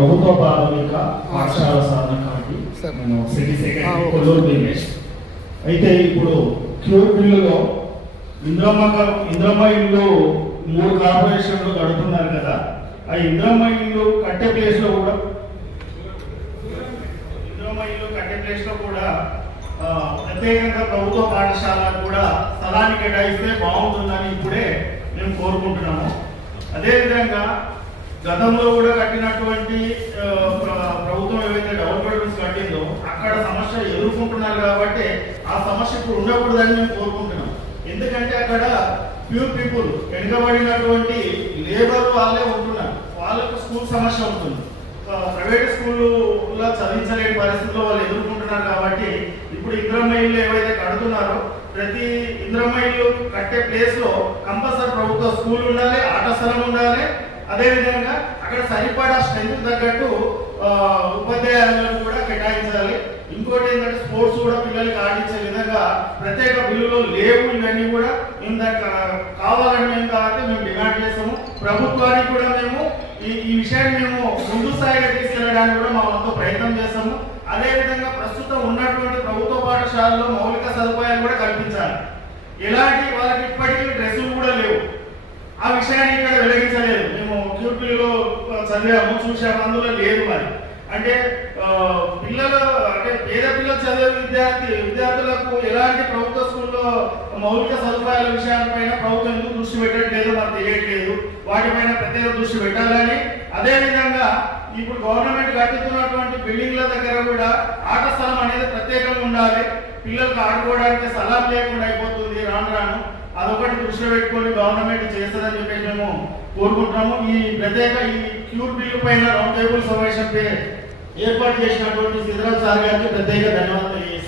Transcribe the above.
ప్రభుత్వ ప్రాథమిక పాఠశాల సాధన committee city secretary Kolluru Dinesh. అయితే ఇప్పుడు క్యూర్ బిల్లులో ఇంద్రమ్మ ఇల్లు 3 కార్పొరేషన్లు కడుతున్నారు కదా, ఆ ఇంద్రమ్మ ఇల్లు కట్టే ప్లేస్ లో కూడా ప్రత్యేకంగా ప్రభుత్వ పాఠశాలకు కూడా స్థలాన్ని కేటాయిస్తే బాగుంటుందని ఇప్పుడే మేము కోరుకుంటున్నాము. అదేవిధంగా గతంలో కూడా కట్టినటువంటి ప్రభుత్వం ఏవైతే డబుల్ బెడ్రూమ్స్ కట్టిందో అక్కడ సమస్య ఎదుర్కొంటున్నారు కాబట్టి ఆ సమస్య ఇప్పుడు ఉండకూడదని మేము కోరుకుంటున్నాం. ఎందుకంటే అక్కడ ప్యూర్ పీపుల్ వెనుకబడినటువంటి లేబర్ వాళ్ళే ఉంటున్నారు, వాళ్ళకు స్కూల్ సమస్య ఉంటుంది. ప్రైవేట్ స్కూల్లో చదివించలేని పరిస్థితుల్లో వాళ్ళు ఎదుర్కొంటున్నారు కాబట్టి ఇప్పుడు ఇంద్రమ్మ ఇల్లు ఏవైతే కడుతున్నారో ప్రతి ఇంద్రమ్మ ఇల్లు కట్టే ప్లేస్ లో కంపల్సరీ ప్రభుత్వ స్కూల్ ఉండాలి, ఆట స్థలం ఉండాలి. అదేవిధంగా అక్కడ సరిపడా స్ట్రెంత్ తగ్గట్టు ఉపాధ్యాయులను కూడా కేటాయించాలి. ఇంకోటి ఏంటంటే స్పోర్ట్స్ కూడా పిల్లలకి ఆడించే విధంగా ప్రత్యేక బిల్లులో లేవు. ఇవన్నీ కూడా మేము దానికి కావాలని మేము కాబట్టి మేము డిమాండ్ చేస్తాము. ప్రభుత్వానికి కూడా మేము ఈ విషయాన్ని మేము ముందు స్థాయిగా తీసుకెళ్ళడానికి కూడా మా వంతు ప్రయత్నం చేస్తాము. అదేవిధంగా ప్రస్తుతం ఉన్నటువంటి ప్రభుత్వ పాఠశాలలో మౌలిక సదుపాయాలు కూడా కల్పించాలి. ఎలాంటి వాళ్ళకి ఇప్పటికీ డ్రెస్సులు కూడా లేవు, ఆ విషయాన్ని ఇక్కడ వెలిగించలేదు. మేము క్యూపీలో చదివాము, చూసాము, అందులో లేదు. మరి అంటే పిల్లలు అంటే పేద పిల్లలు చదివే విద్యార్థులకు ఎలాంటి ప్రభుత్వ స్కూల్లో మౌలిక సదుపాయాల విషయాలపైన ప్రభుత్వం ఎందుకు దృష్టి పెట్టట్లేదు మాకు తెలియట్లేదు. వాటిపైన ప్రత్యేక దృష్టి పెట్టాలని, అదేవిధంగా ఇప్పుడు గవర్నమెంట్ కట్టుతున్నటువంటి బిల్డింగ్ల దగ్గర కూడా ఆట స్థలం అనేది ప్రత్యేకంగా ఉండాలి. పిల్లలకు ఆడుకోవడానికి స్థలం లేకుండా అయిపోతుంది రాను రాను. అదొకటి దృష్టిలో పెట్టుకొని గవర్నమెంట్ చేస్తుందని చెప్పేసి మేము కోరుకుంటున్నాము. ఈ క్యూర్ బిల్లు పైన రౌండ్ టేబుల్ సమావేశం ఏర్పాటు చేసినటువంటి సిద్ధరాజ్ సార్ గారికి ప్రత్యేక ధన్యవాదాలు.